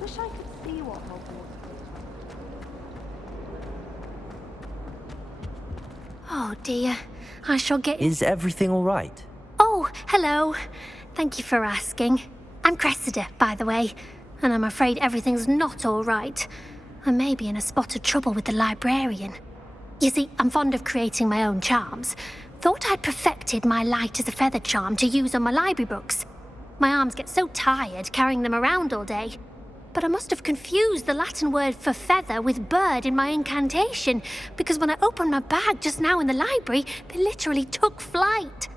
Wish I could see what Hogwarts is. Oh dear, I shall get... Is everything all right? Oh, hello. Thank you for asking. I'm Cressida, by the way, and I'm afraid everything's not all right. I may be in a spot of trouble with the librarian. You see, I'm fond of creating my own charms. Thought I'd perfected my light as a feather charm to use on my library books. My arms get so tired carrying them around all day. But I must have confused the Latin word for feather with bird in my incantation, because when I opened my bag just now in the library, they literally took flight.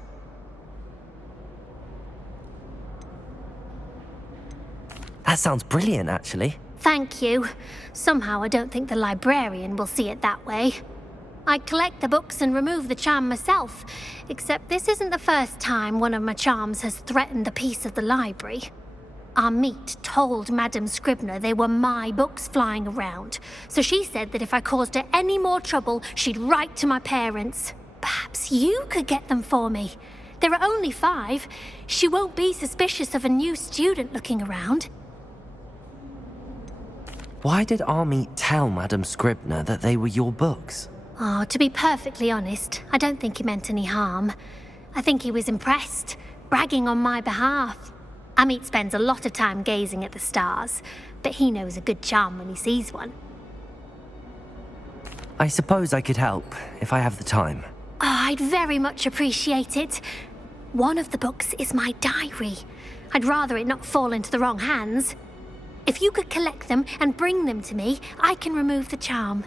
That sounds brilliant, actually. Thank you. Somehow I don't think the librarian will see it that way. I collect the books and remove the charm myself, except this isn't the first time one of my charms has threatened the peace of the library. Our meet told Madame Scribner they were my books flying around, so she said that if I caused her any more trouble, she'd write to my parents. Perhaps you could get them for me. There are only 5. She won't be suspicious of a new student looking around. Why did our meet tell Madame Scribner that they were your books? Oh, to be perfectly honest, I don't think he meant any harm. I think he was impressed, bragging on my behalf. Amit spends a lot of time gazing at the stars, but he knows a good charm when he sees one. I suppose I could help, if I have the time. Oh, I'd very much appreciate it. One of the books is my diary. I'd rather it not fall into the wrong hands. If you could collect them and bring them to me, I can remove the charm.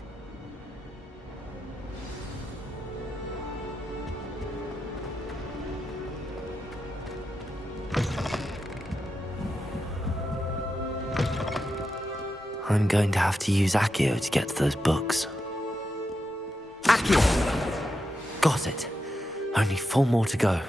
I'm going to have to use Accio to get to those books. Accio! Got it. Only 4 more to go.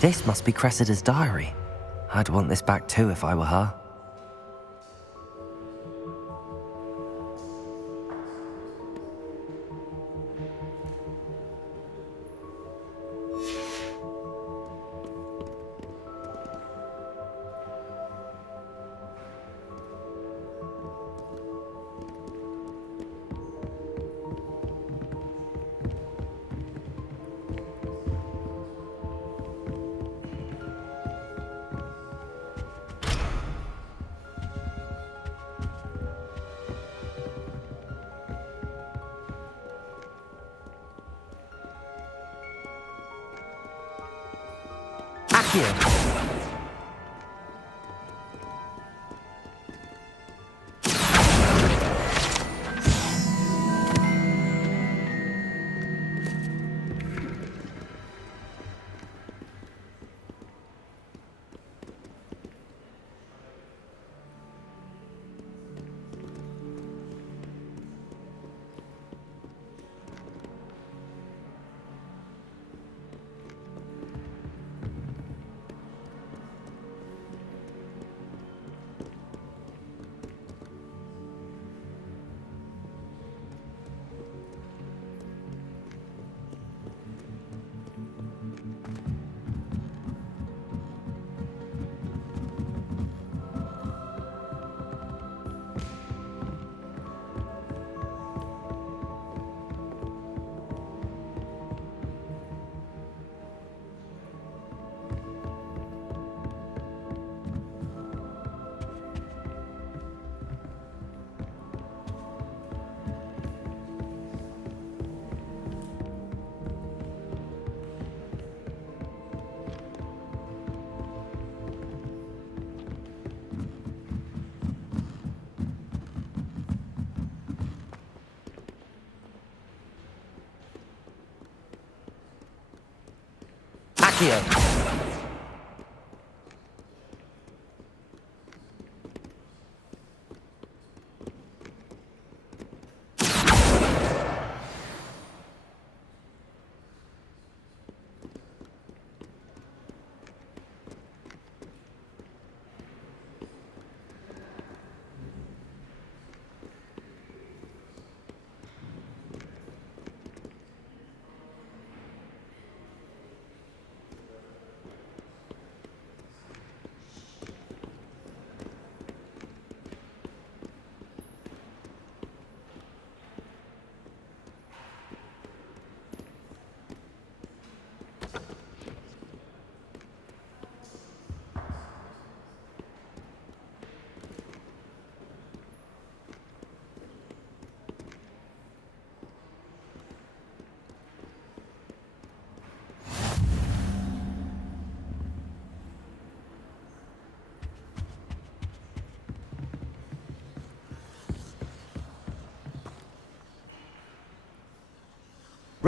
This must be Cressida's diary. I'd want this back too if I were her. Accio!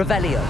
Revelio.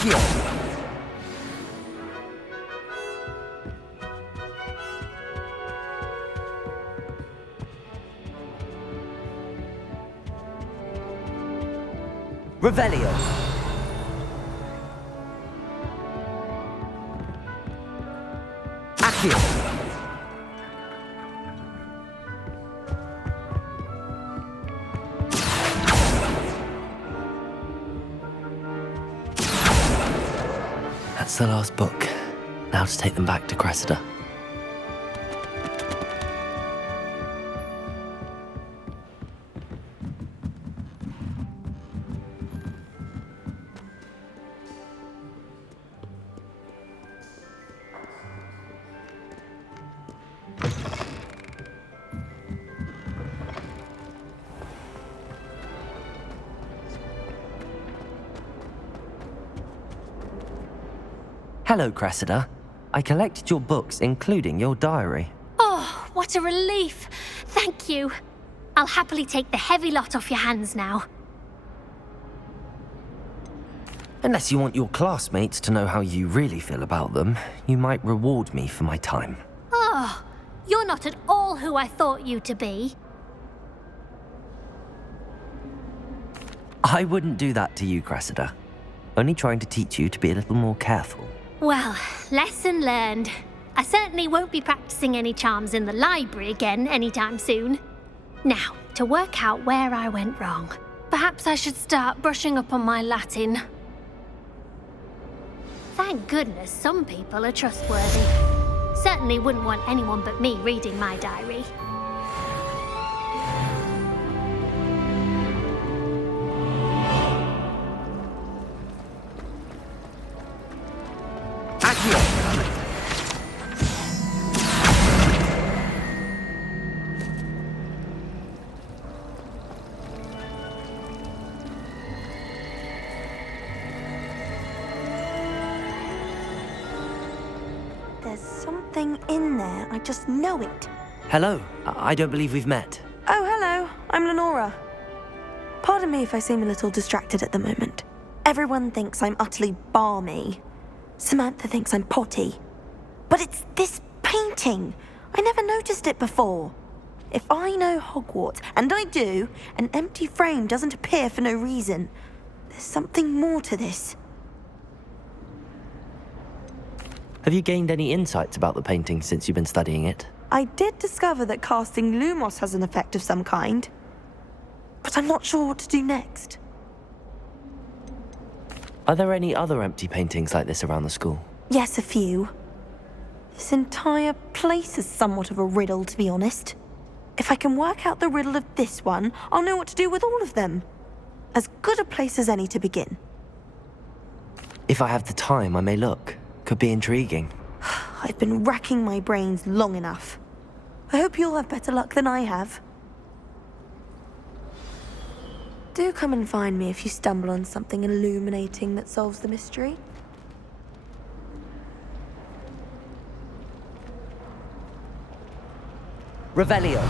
Accio! Revelio. Accio. That's the last book. Now to take them back to Cressida. Hello, Cressida. I collected your books, including your diary. Oh, what a relief. Thank you. I'll happily take the heavy lot off your hands now. Unless you want your classmates to know how you really feel about them, you might reward me for my time. Oh, you're not at all who I thought you to be. I wouldn't do that to you, Cressida. Only trying to teach you to be a little more careful. Well, lesson learned. I certainly won't be practicing any charms in the library again anytime soon. Now, to work out where I went wrong. Perhaps I should start brushing up on my Latin. Thank goodness some people are trustworthy. Certainly wouldn't want anyone but me reading my diary. something in there. I just know it. Hello, I don't believe we've met. Oh, hello. I'm Lenora. Pardon me if I seem a little distracted at the moment. Everyone thinks I'm utterly balmy. Samantha thinks I'm potty. But it's this painting. I never noticed it before. If I know Hogwarts, and I do, an empty frame doesn't appear for no reason. There's something more to this. Have you gained any insights about the painting since you've been studying it? I did discover that casting Lumos has an effect of some kind. But I'm not sure what to do next. Are there any other empty paintings like this around the school? Yes, a few. This entire place is somewhat of a riddle, to be honest. If I can work out the riddle of this one, I'll know what to do with all of them. As good a place as any to begin. If I have the time, I may look. Could be intriguing. I've been racking my brains long enough. I hope you'll have better luck than I have. Do come and find me if you stumble on something illuminating that solves the mystery. Revelio.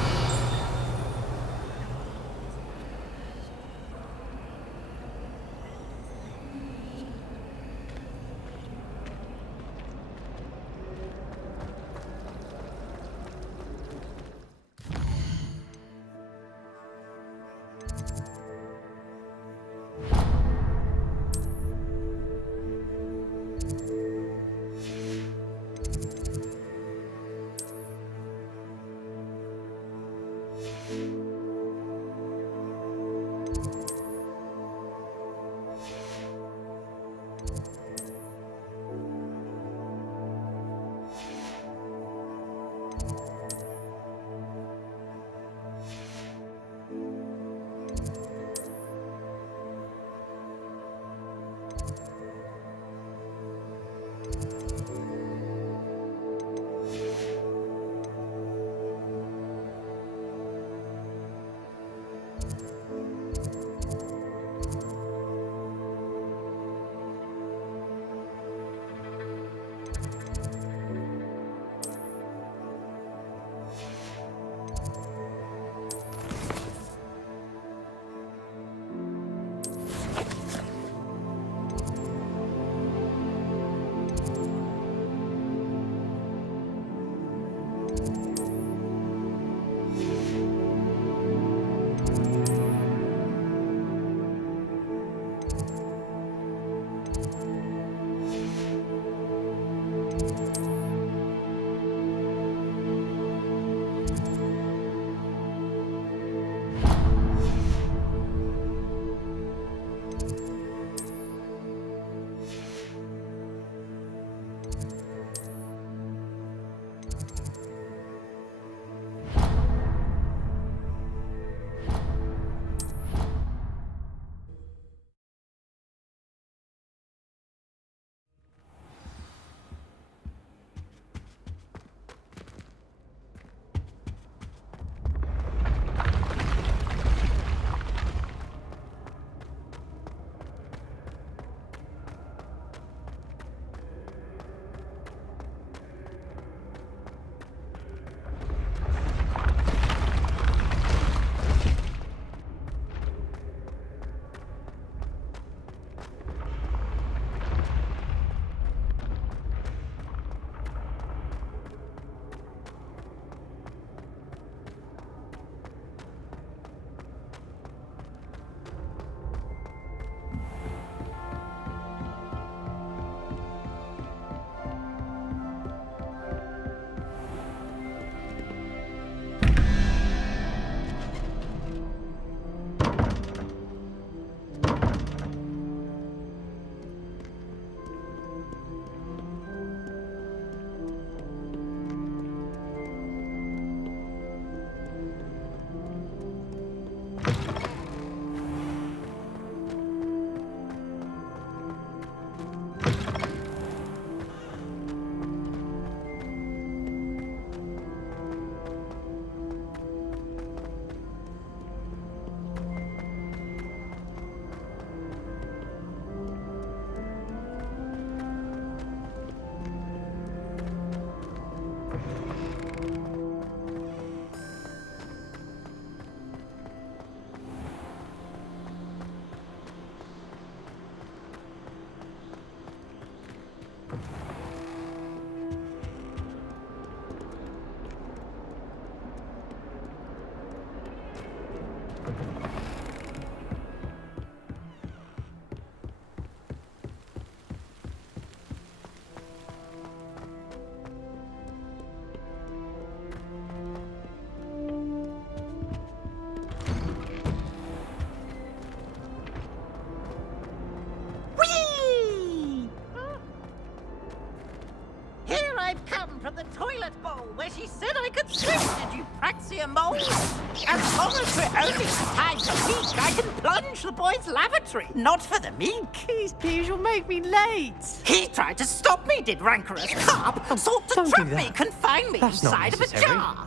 Here I've come from the toilet bowl where she said I could swim, did you praxia mole? As long as we're only times a week, I can plunge the boys' lavatory, not for the meek. Please, you'll make me late. He tried to stop me, did rancorous carp, sought to don't trap do me, that. confine me That's not inside of a necessary. jar.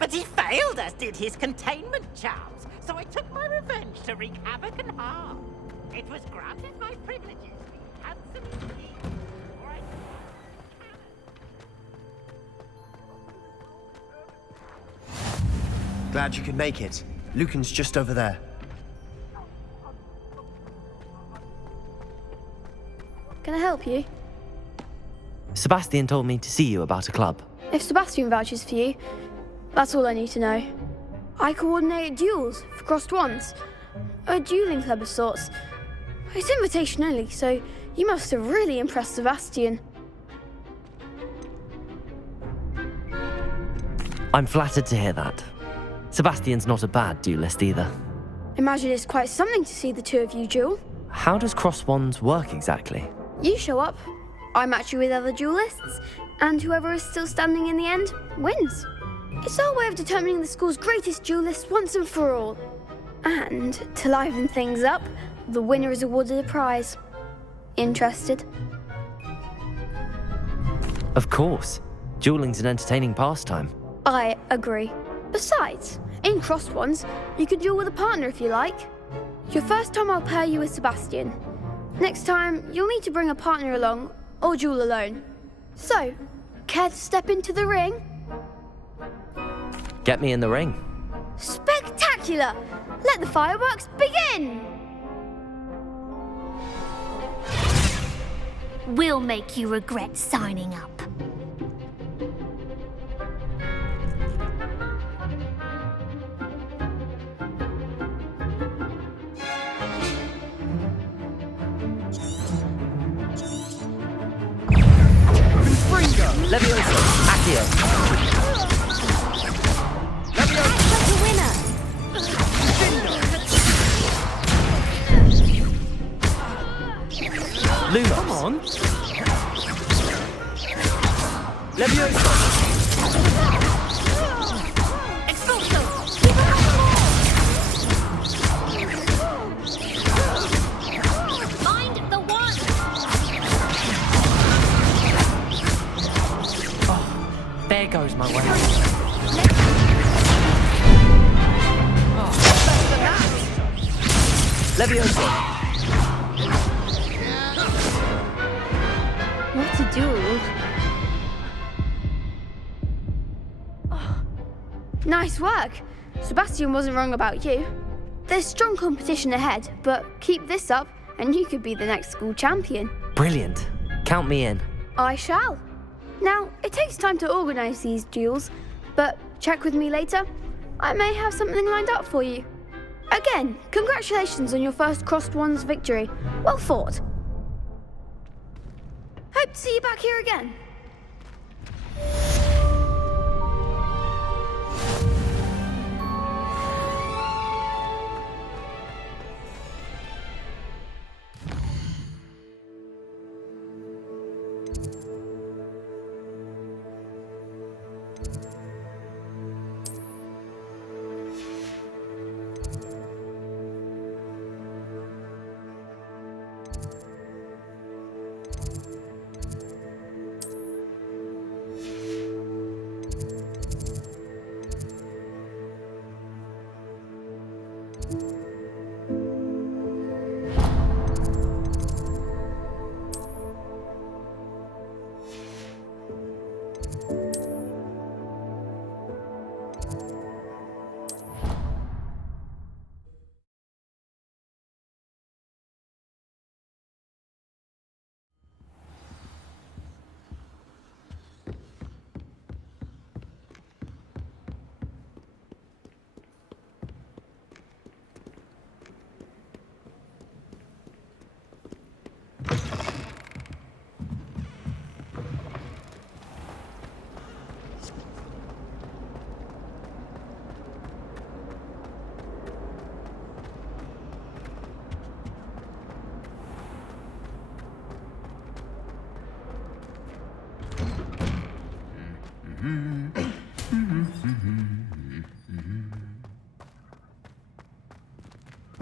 But he failed, as did his containment charms, so I took my revenge to wreak havoc and harm. It was granted my privileges, the handsome king, or I Glad you could make it. Lucan's just over there. Can I help you? Sebastian told me to see you about a club. If Sebastian vouches for you, that's all I need to know. I coordinate duels for crossed wands. A dueling club of sorts. It's invitation only, so you must have really impressed Sebastian. I'm flattered to hear that. Sebastian's not a bad duelist either. Imagine it's quite something to see the two of you duel. How does cross wands work exactly? You show up, I match you with other duelists, and whoever is still standing in the end wins. It's our way of determining the school's greatest duelist once and for all. And to liven things up, the winner is awarded a prize. Interested? Of course. Dueling's an entertaining pastime. I agree. Besides, in crossed ones, you can duel with a partner if you like. Your first time I'll pair you with Sebastian. Next time, you'll need to bring a partner along, or duel alone. So, care to step into the ring? Get me in the ring. Spectacular! Let the fireworks begin! We'll make you regret signing up. Leviosa! Accio! That's the winner! Luma! Come on! Leviosa! Find the one! There goes my way. Leviosa! What to do? Nice work! Sebastian wasn't wrong about you. There's strong competition ahead, but keep this up and you could be the next school champion. Brilliant. Count me in. I shall. Now, it takes time to organise these duels, but check with me later. I may have something lined up for you. Again, congratulations on your first crossed wands victory. Well fought. Hope to see you back here again.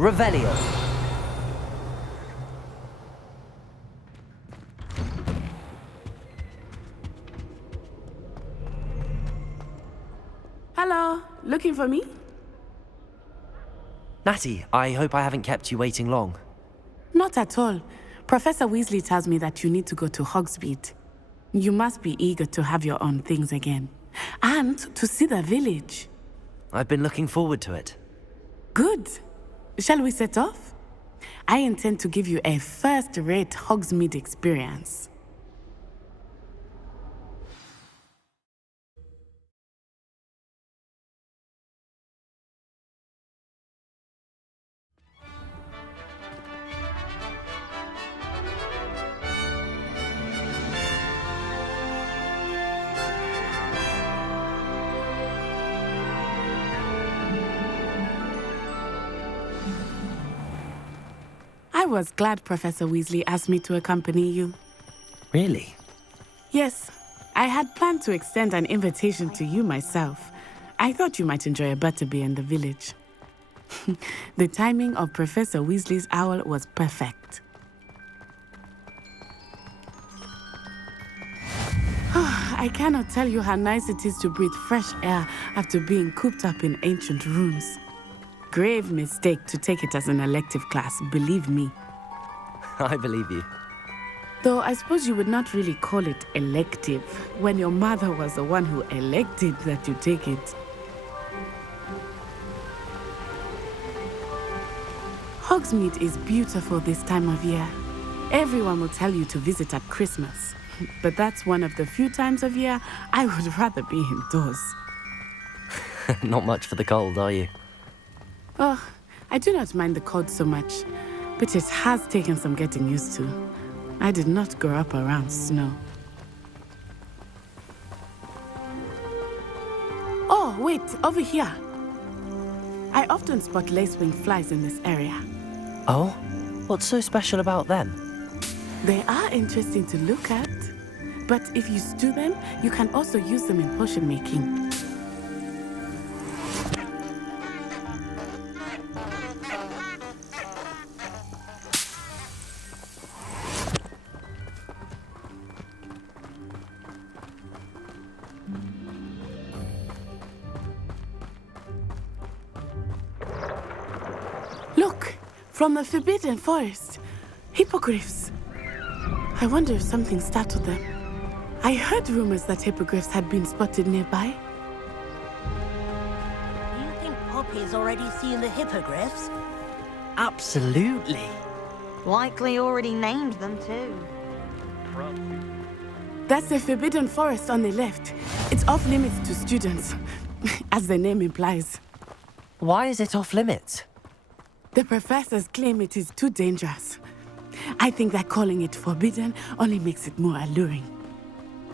Revelio. Hello, looking for me? Natty, I hope I haven't kept you waiting long. Not at all. Professor Weasley tells me that you need to go to Hogsmeade. You must be eager to have your own things again. And to see the village. I've been looking forward to it. Good. Shall we set off? I intend to give you a first-rate Hogsmeade experience. I was glad Professor Weasley asked me to accompany you. Really? Yes, I had planned to extend an invitation to you myself. I thought you might enjoy a butterbeer in the village. The timing of Professor Weasley's owl was perfect. I cannot tell you how nice it is to breathe fresh air after being cooped up in ancient rooms. Grave mistake to take it as an elective class, believe me. I believe you. Though I suppose you would not really call it elective when your mother was the one who elected that you take it. Hogsmeade is beautiful this time of year. Everyone will tell you to visit at Christmas. But that's one of the few times of year I would rather be indoors. Not much for the cold, are you? Oh, I do not mind the cold so much, but it has taken some getting used to. I did not grow up around snow. Oh, wait, over here. I often spot lacewing flies in this area. Oh? What's so special about them? They are interesting to look at, but if you stew them, you can also use them in potion making. Look, from the Forbidden Forest, hippogriffs. I wonder if something startled them. I heard rumors that hippogriffs had been spotted nearby. Do you think Poppy's already seen the hippogriffs? Absolutely. Likely already named them too. That's the Forbidden Forest on the left. It's off limits to students, as the name implies. Why is it off limits? The professors claim it is too dangerous. I think that calling it forbidden only makes it more alluring.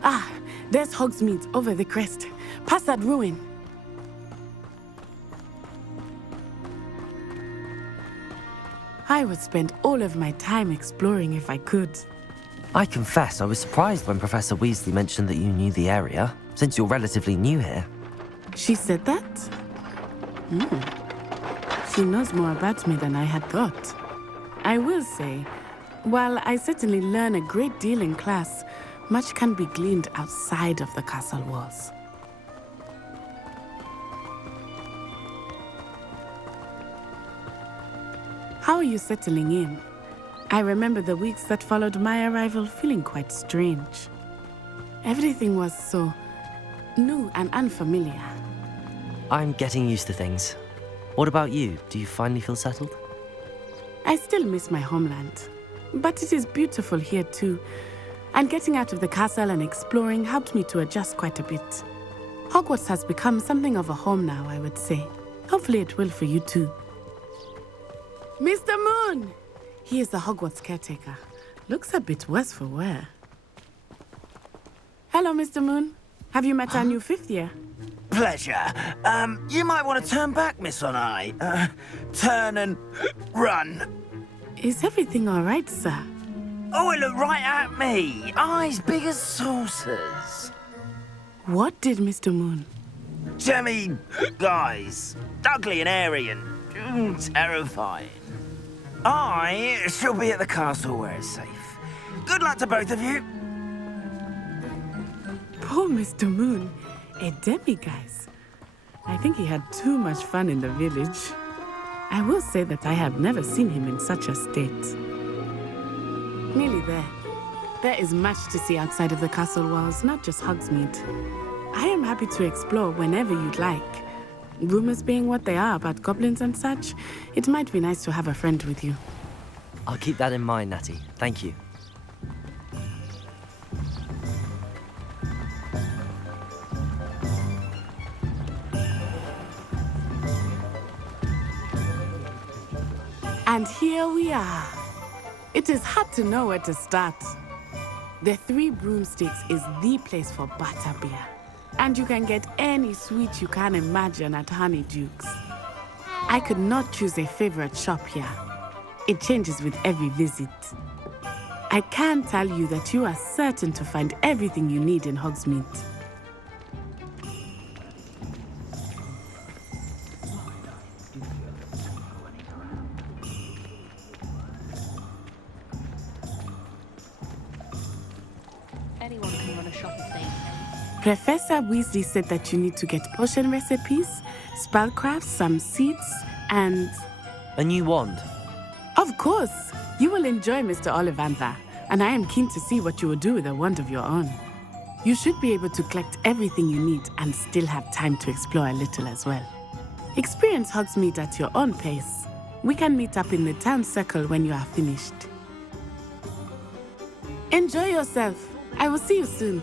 Ah, there's Hogsmeade over the crest. Past that ruin. I would spend all of my time exploring if I could. I confess I was surprised when Professor Weasley mentioned that you knew the area, since you're relatively new here. She said that? She knows more about me than I had thought. I will say, while I certainly learn a great deal in class, much can be gleaned outside of the castle walls. How are you settling in? I remember the weeks that followed my arrival feeling quite strange. Everything was so new and unfamiliar. I'm getting used to things. What about you? Do you finally feel settled? I still miss my homeland, but it is beautiful here too. And getting out of the castle and exploring helped me to adjust quite a bit. Hogwarts has become something of a home now, I would say. Hopefully it will for you too. Mr. Moon! He is the Hogwarts caretaker. Looks a bit worse for wear. Hello, Mr. Moon. Have you met our new fifth year? Pleasure. You might want to turn back, Miss Onai. Turn and run. Is everything all right, sir? Oh, it looked right at me. Eyes big as saucers. What did Mr. Moon? Jemmy guys. Ugly and airy and Terrifying. I shall be at the castle where it's safe. Good luck to both of you. Poor Mr. Moon, a demiguise. I think he had too much fun in the village. I will say that I have never seen him in such a state. Nearly there. There is much to see outside of the castle walls, not just Hogsmeade. I am happy to explore whenever you'd like. Rumors being what they are about goblins and such, it might be nice to have a friend with you. I'll keep that in mind, Natty. Thank you. And here we are. It is hard to know where to start. The Three Broomsticks is the place for butterbeer. And you can get any sweet you can imagine at Honeyduke's. I could not choose a favorite shop here. It changes with every visit. I can tell you that you are certain to find everything you need in Hogsmeade. Anyone can run a shop if they... Professor Weasley said that you need to get potion recipes, spellcrafts, some seeds, and... A new wand. Of course! You will enjoy Mr. Ollivander, and I am keen to see what you will do with a wand of your own. You should be able to collect everything you need and still have time to explore a little as well. Experience Hogsmeade at your own pace. We can meet up in the town circle when you are finished. Enjoy yourself. I will see you soon.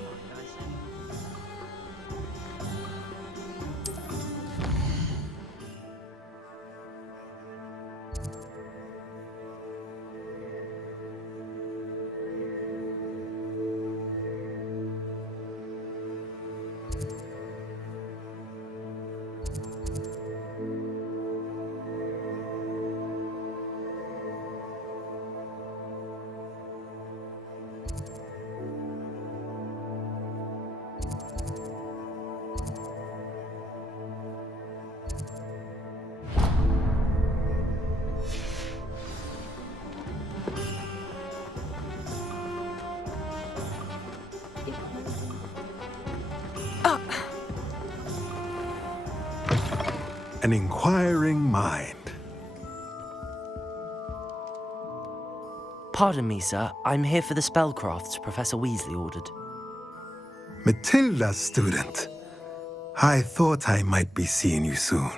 An inquiring mind. Pardon me, sir. I'm here for the spellcrafts Professor Weasley ordered. Matilda's student. I thought I might be seeing you soon.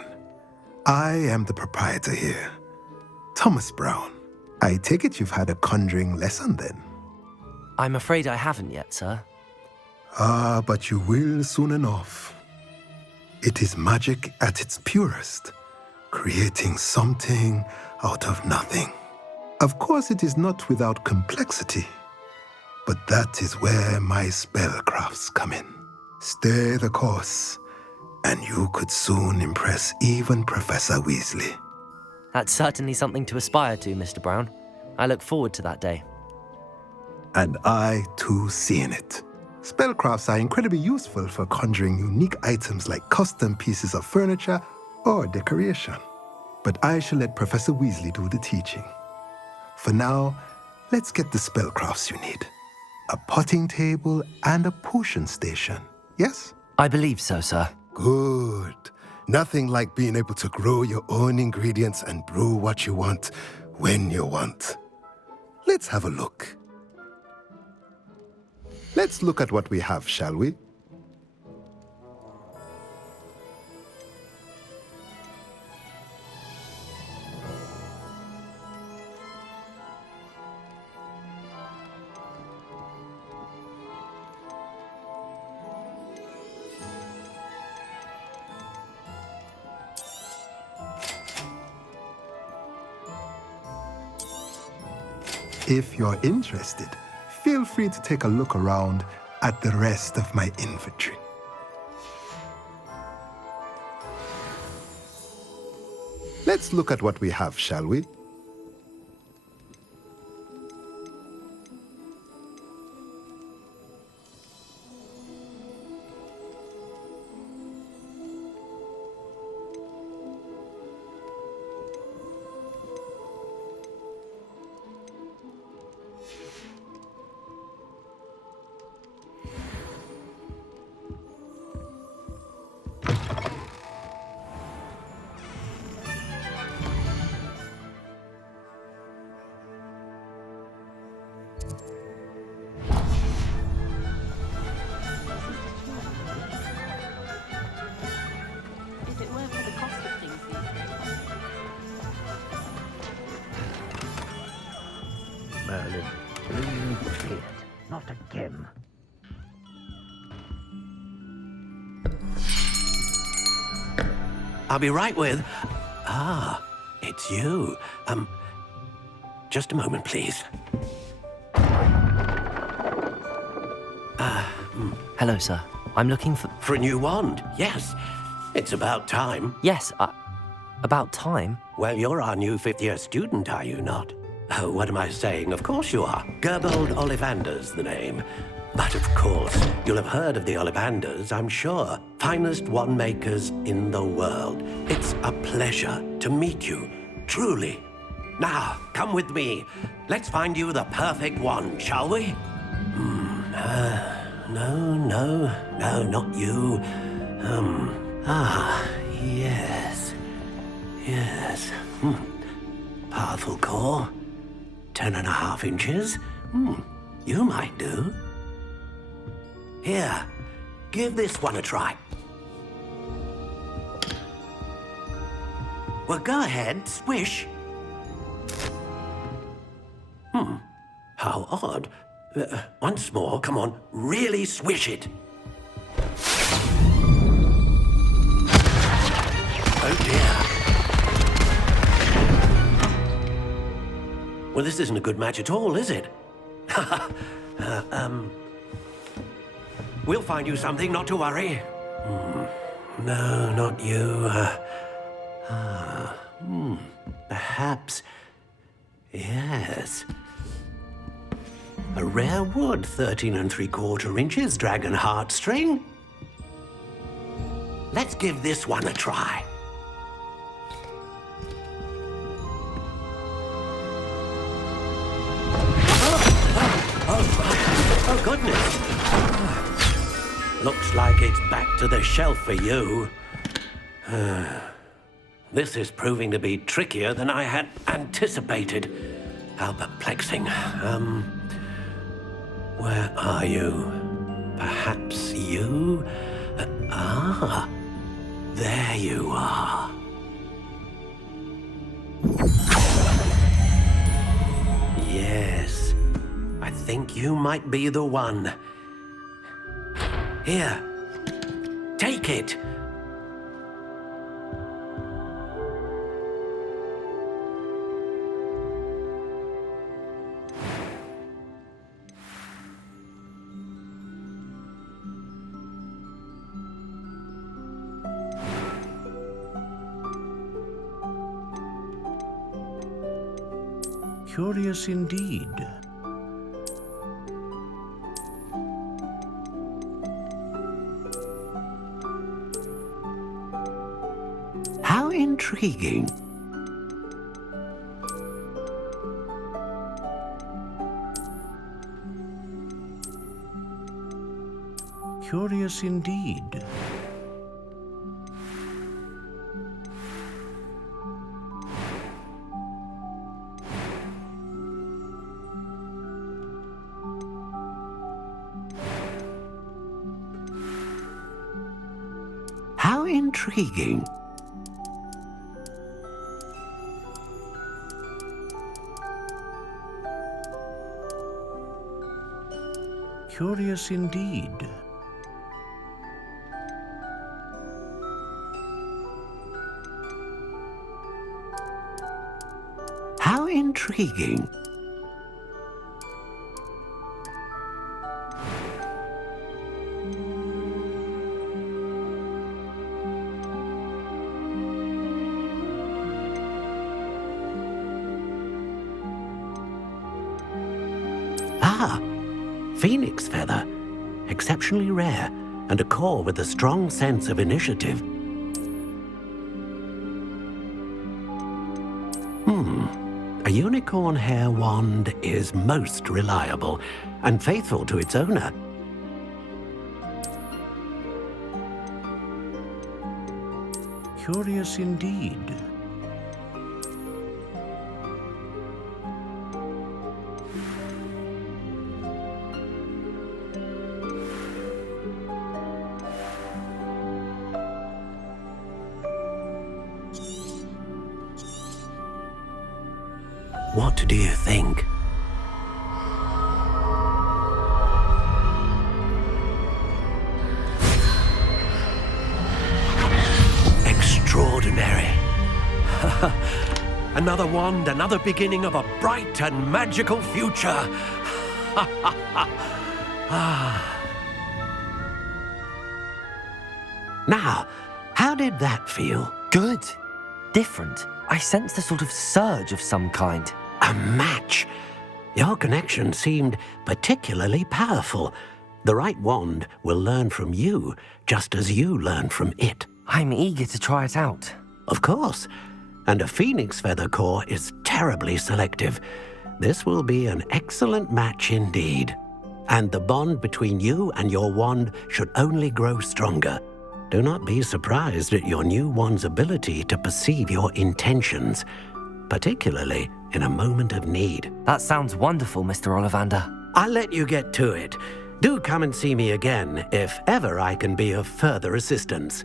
I am the proprietor here, Thomas Brown. I take it you've had a conjuring lesson then? I'm afraid I haven't yet, sir. Ah, but you will soon enough. It is magic at its purest, creating something out of nothing. Of course, it is not without complexity, but that is where my spellcrafts come in. Stay the course, and you could soon impress even Professor Weasley. That's certainly something to aspire to, Mr. Brown. I look forward to that day. And I, too, seeing it. Spellcrafts are incredibly useful for conjuring unique items like custom pieces of furniture or decoration. But I shall let Professor Weasley do the teaching. For now, let's get the spellcrafts you need. A potting table and a potion station, yes? I believe so, sir. Good. Nothing like being able to grow your own ingredients and brew what you want when you want. Let's have a look. Let's look at what we have, shall we? If you're interested, feel free to take a look around at the rest of my inventory. Let's look at what we have, shall we? Merlin, please be it. Not again. I'll be right with... Ah, it's you. Just a moment, please. Hello, sir. I'm looking for... For a new wand, yes. It's about time. Yes, about time? Well, you're our new fifth-year student, are you not? Oh, what am I saying? Of course you are. Gerbold Ollivander's the name. But of course, you'll have heard of the Ollivanders, I'm sure. Finest wand makers in the world. It's a pleasure to meet you, truly. Now, come with me. Let's find you the perfect wand, shall we? No, not you. Yes. Powerful core. 10.5 inches. You might do. Here, give this one a try. Well, go ahead, swish. How odd. Once more, come on, really swish it. Oh dear. Well, this isn't a good match at all, is it? We'll find you something, not to worry. No, not you. Perhaps... Yes. A rare wood, 13 3/4 inches, dragon heartstring. Let's give this one a try. Oh, goodness. Looks like it's back to the shelf for you. This is proving to be trickier than I had anticipated. How perplexing. Where are you? Perhaps you? There you are. Yes, I think you might be the one. Here, take it. Curious indeed. How intriguing. Curious indeed. How intriguing. Curious indeed. How intriguing. Phoenix feather, exceptionally rare, and a core with a strong sense of initiative. A unicorn hair wand is most reliable and faithful to its owner. Curious indeed. What do you think? Another wand, another beginning of a bright and magical future. Now, how did that feel? Good. Different. I sensed a sort of surge of some kind. A match. Your connection seemed particularly powerful. The right wand will learn from you, just as you learn from it. I'm eager to try it out. Of course. And a phoenix feather core is terribly selective. This will be an excellent match indeed. And the bond between you and your wand should only grow stronger. Do not be surprised at your new wand's ability to perceive your intentions, particularly in a moment of need. That sounds wonderful, Mr. Ollivander. I'll let you get to it. Do come and see me again if ever I can be of further assistance.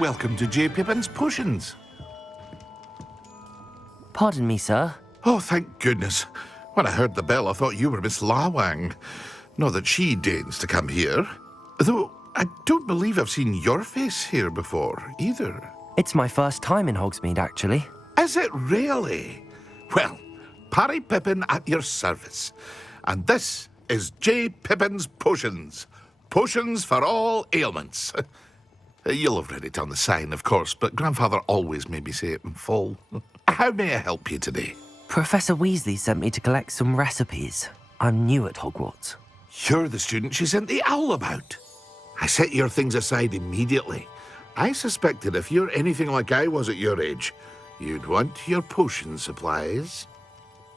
Welcome to J. Pippin's Potions. Pardon me, sir. Oh, thank goodness. When I heard the bell, I thought you were Miss Lawang. Not that she deigns to come here. Though I don't believe I've seen your face here before, either. It's my first time in Hogsmeade, actually. Is it really? Well, Parry Pippin at your service. And this is J. Pippin's Potions. Potions for all ailments. You'll have read it on the sign, of course, but Grandfather always made me say it in full. How may I help you today? Professor Weasley sent me to collect some recipes. I'm new at Hogwarts. You're the student she sent the owl about. I set your things aside immediately. I suspected if you're anything like I was at your age, you'd want your potion supplies.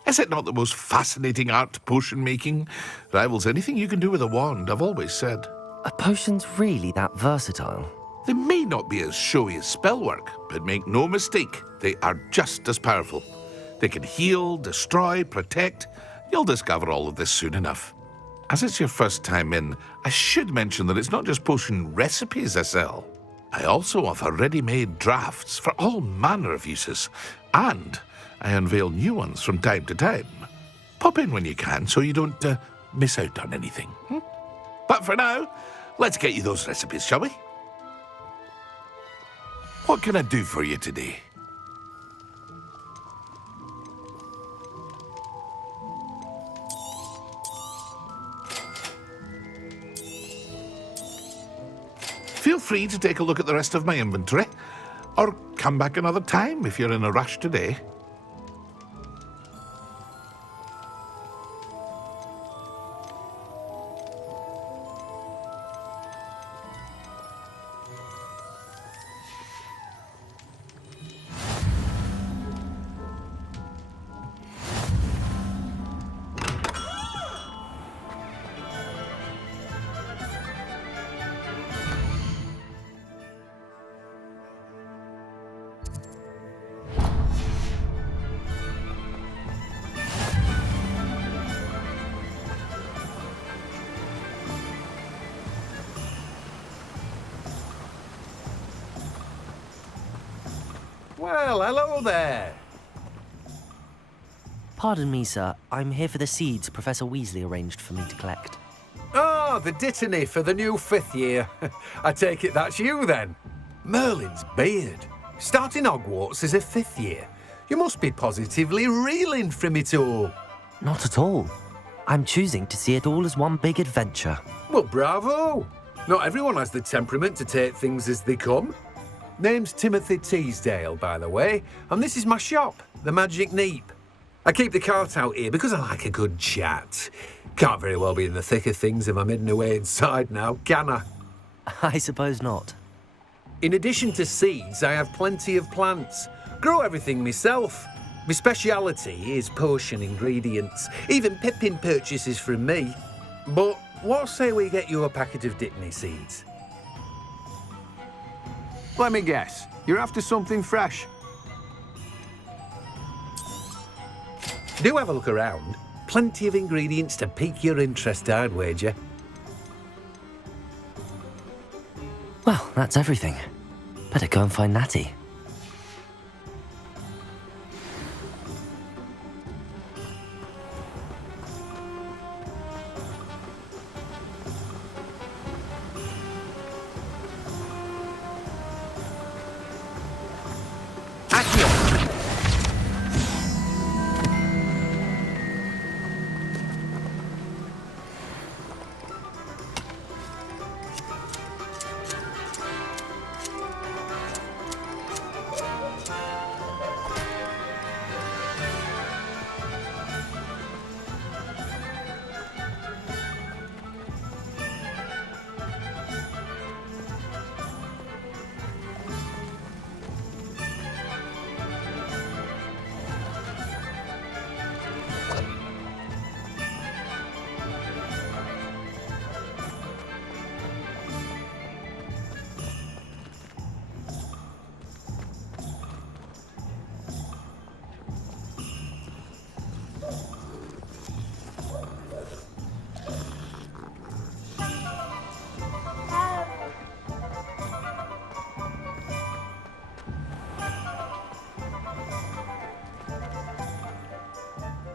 Is it not the most fascinating art, potion making? Rivals anything you can do with a wand, I've always said. Are potions really that versatile? They may not be as showy as spellwork, but make no mistake, they are just as powerful. They can heal, destroy, protect. You'll discover all of this soon enough. As it's your first time in, I should mention that it's not just potion recipes I sell. I also offer ready-made drafts for all manner of uses, and I unveil new ones from time to time. Pop in when you can so you don't miss out on anything. But for now, let's get you those recipes, shall we? What can I do for you today? Feel free to take a look at the rest of my inventory, or come back another time if you're in a rush today. Well, hello there. Pardon me, sir. I'm here for the seeds Professor Weasley arranged for me to collect. Oh, the dittany for the new 5th year. I take it that's you, then. Merlin's beard. Starting Hogwarts as a 5th year. You must be positively reeling from it all. Not at all. I'm choosing to see it all as one big adventure. Well, bravo. Not everyone has the temperament to take things as they come. Name's Timothy Teasdale, by the way, and this is my shop, the Magic Neep. I keep the cart out here because I like a good chat. Can't very well be in the thick of things if I'm hidden away inside now, can I? I suppose not. In addition to seeds, I have plenty of plants. Grow everything myself. My speciality is potion ingredients. Even Pippin purchases from me. But what say we get you a packet of Dittany seeds? Let me guess. You're after something fresh. Do have a look around. Plenty of ingredients to pique your interest, I'd wager. Well, that's everything. Better go and find Natty.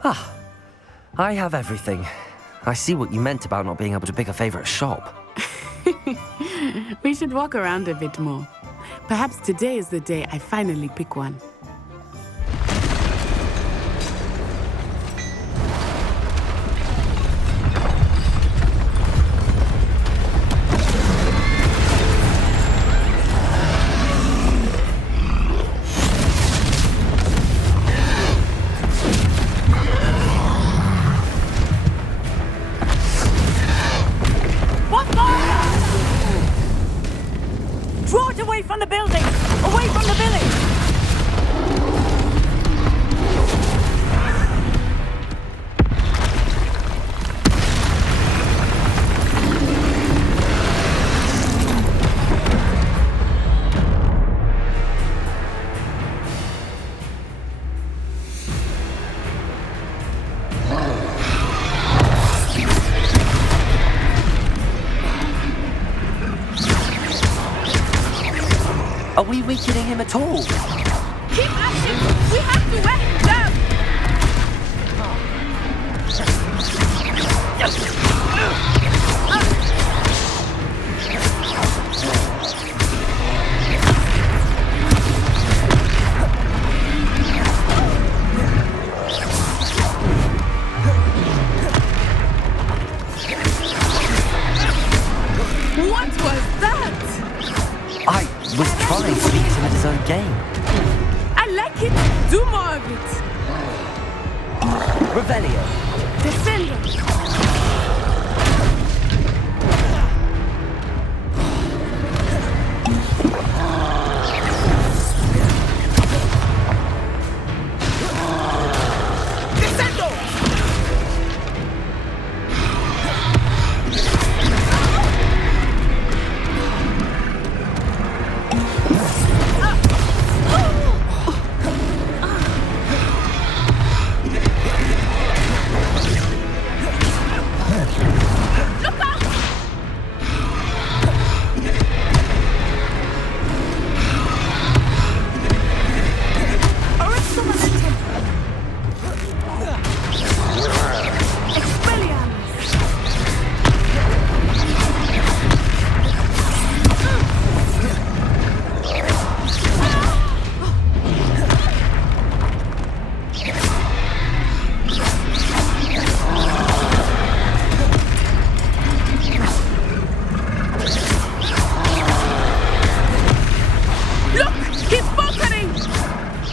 Ah, I have everything. I see what you meant about not being able to pick a favourite shop. We should walk around a bit more. Perhaps today is the day I finally pick one. Are we weakening him at all? Keep acting! We have to wear him down! What was that? I was trying to beat him at his own game. I like it. Do more of it. Revelio. Descendo.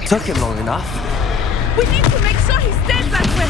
Took him long enough. We need to make sure he stays that way.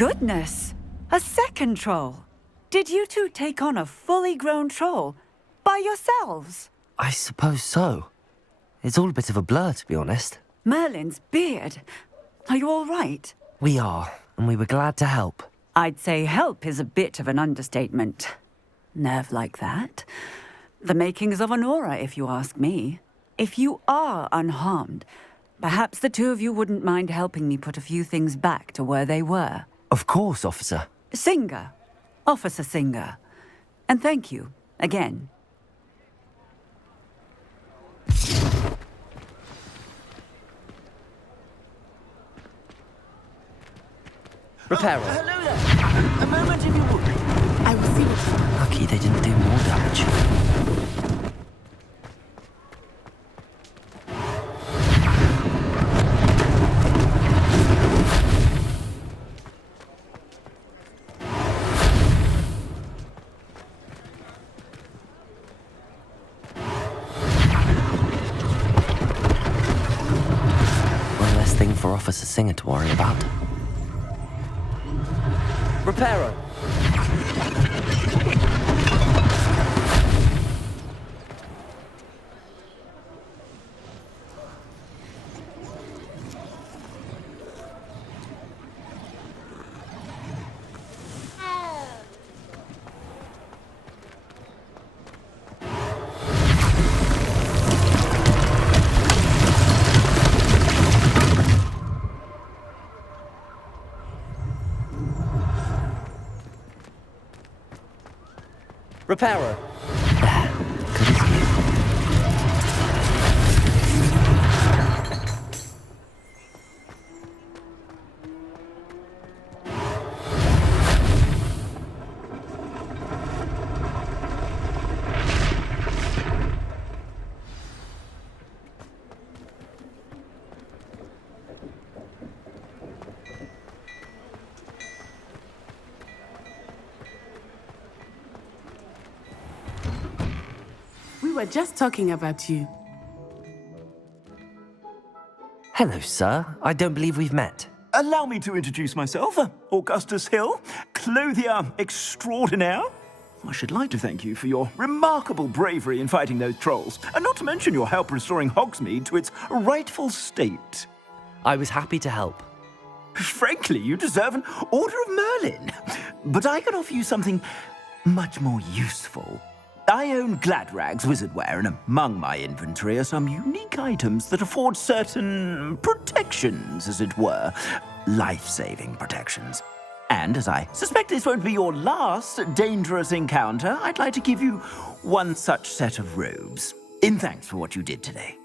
Goodness! A second troll! Did you two take on a fully grown troll by yourselves? I suppose so. It's all a bit of a blur, to be honest. Merlin's beard. Are you all right? We are, and we were glad to help. I'd say help is a bit of an understatement. Nerve like that. The makings of an aura, if you ask me. If you are unharmed, perhaps the two of you wouldn't mind helping me put a few things back to where they were. Of course, officer. Singer. Officer Singer. And thank you, again. Reparo. Hello there. A moment if you would. I will see what... Lucky they didn't do more damage. One less thing for Officer Singer to worry about. Reparo. Reparo. Good as new. We were just talking about you. Hello, sir. I don't believe we've met. Allow me to introduce myself, Augustus Hill, clothier extraordinaire. I should like to thank you for your remarkable bravery in fighting those trolls, and not to mention your help restoring Hogsmeade to its rightful state. I was happy to help. Frankly, you deserve an Order of Merlin. But I can offer you something much more useful. I own Gladrag's wizardware, and among my inventory are some unique items that afford certain protections, as it were. Life-saving protections. And as I suspect this won't be your last dangerous encounter, I'd like to give you one such set of robes, in thanks for what you did today.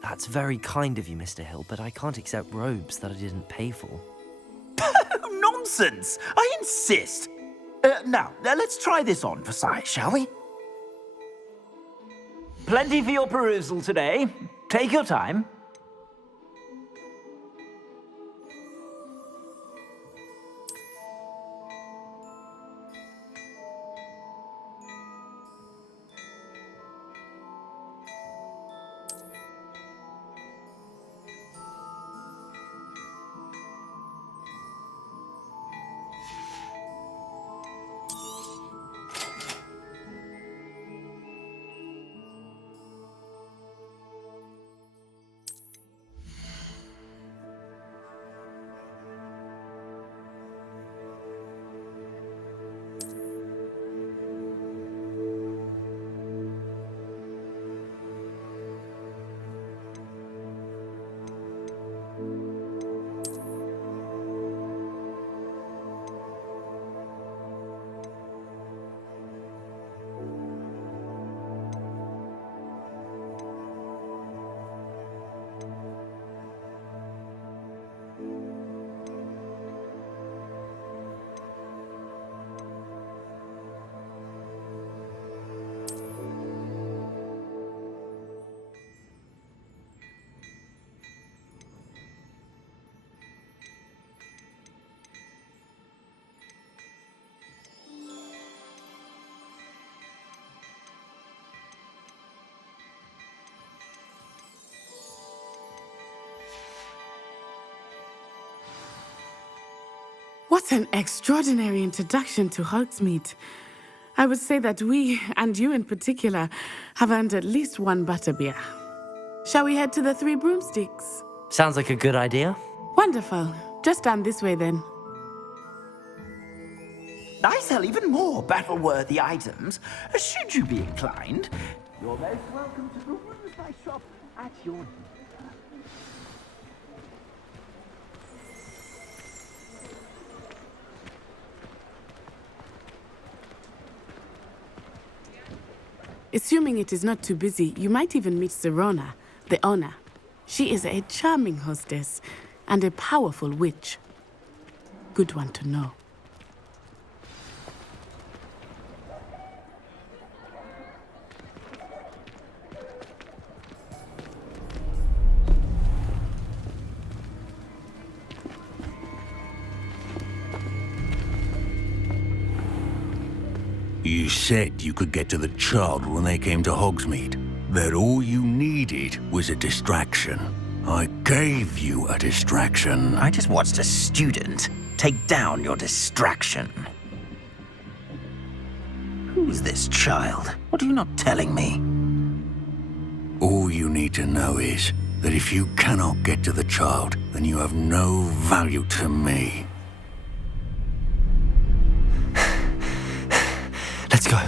That's very kind of you, Mr. Hill, but I can't accept robes that I didn't pay for. Nonsense! I insist! Now, let's try this on for size, shall we? Plenty for your perusal today. Take your time. What an extraordinary introduction to Hogsmeade. I would say that we, and you in particular, have earned at least one butterbeer. Shall we head to the Three Broomsticks? Sounds like a good idea. Wonderful. Just down this way then. I sell even more battle-worthy items, should you be inclined. You're most welcome to peruse my shop at your leisure. Assuming it is not too busy, you might even meet Sirona, the owner. She is a charming hostess and a powerful witch. Good one to know. You said you could get to the child when they came to Hogsmeade. That all you needed was a distraction. I gave you a distraction. I just watched a student take down your distraction. Who's this child? What are you not telling me? All you need to know is that if you cannot get to the child, then you have no value to me. Let's go.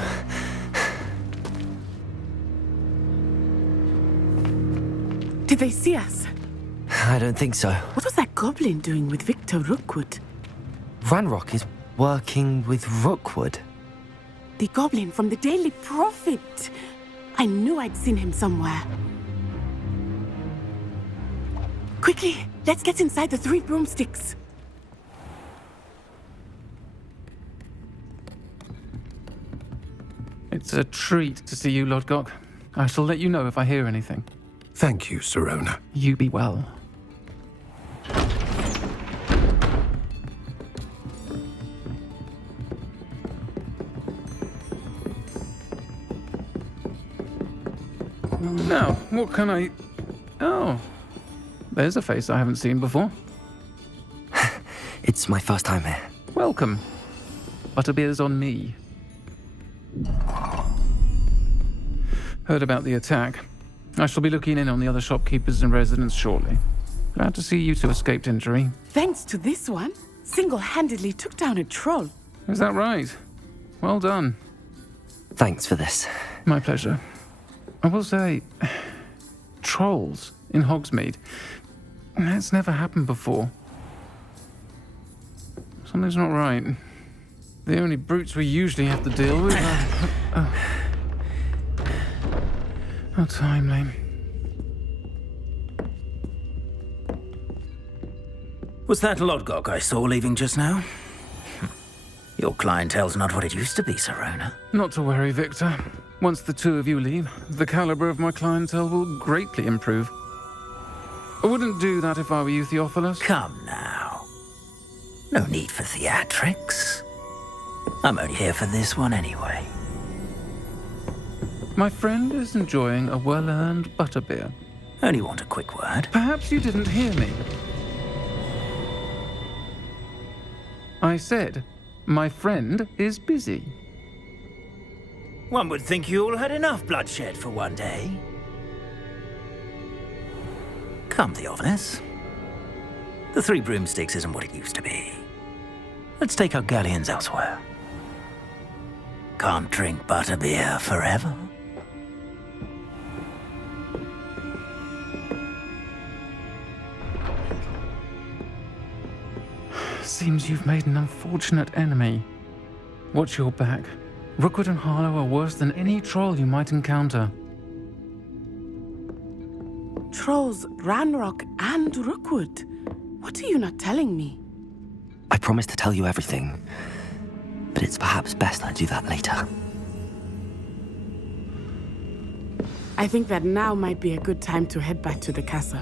Did they see us? I don't think so. What was that goblin doing with Victor Rookwood? Ranrock is working with Rookwood. The goblin from the Daily Prophet. I knew I'd seen him somewhere. Quickly, let's get inside the Three Broomsticks. It's a treat to see you, Lodgok. I shall let you know if I hear anything. Thank you, Sirona. You be well. Now, what can I... Oh, there's a face I haven't seen before. It's my first time here. Welcome. Butterbeer's on me. Heard about the attack. I shall be looking in on the other shopkeepers and residents shortly. Glad to see you two escaped injury. Thanks to this one, single-handedly took down a troll. Is that right? Well done. Thanks for this. My pleasure. I will say, trolls in Hogsmeade. That's never happened before. Something's not right. The only brutes we usually have to deal with are... How timely. Was that Lodgok I saw leaving just now? Your clientele's not what it used to be, Sirona. Not to worry, Victor. Once the two of you leave, the caliber of my clientele will greatly improve. I wouldn't do that if I were you, Theophilus. Come now. No need for theatrics. I'm only here for this one anyway. My friend is enjoying a well-earned butterbeer. Only want a quick word. Perhaps you didn't hear me. I said, my friend is busy. One would think you all had enough bloodshed for one day. Come, Theophilus. The Three Broomsticks isn't what it used to be. Let's take our galleons elsewhere. Can't drink butterbeer forever. Seems you've made an unfortunate enemy. Watch your back. Rookwood and Harlow are worse than any troll you might encounter. Trolls, Ranrock, and Rookwood. What are you not telling me? I promised to tell you everything, but it's perhaps best I do that later. I think that now might be a good time to head back to the castle.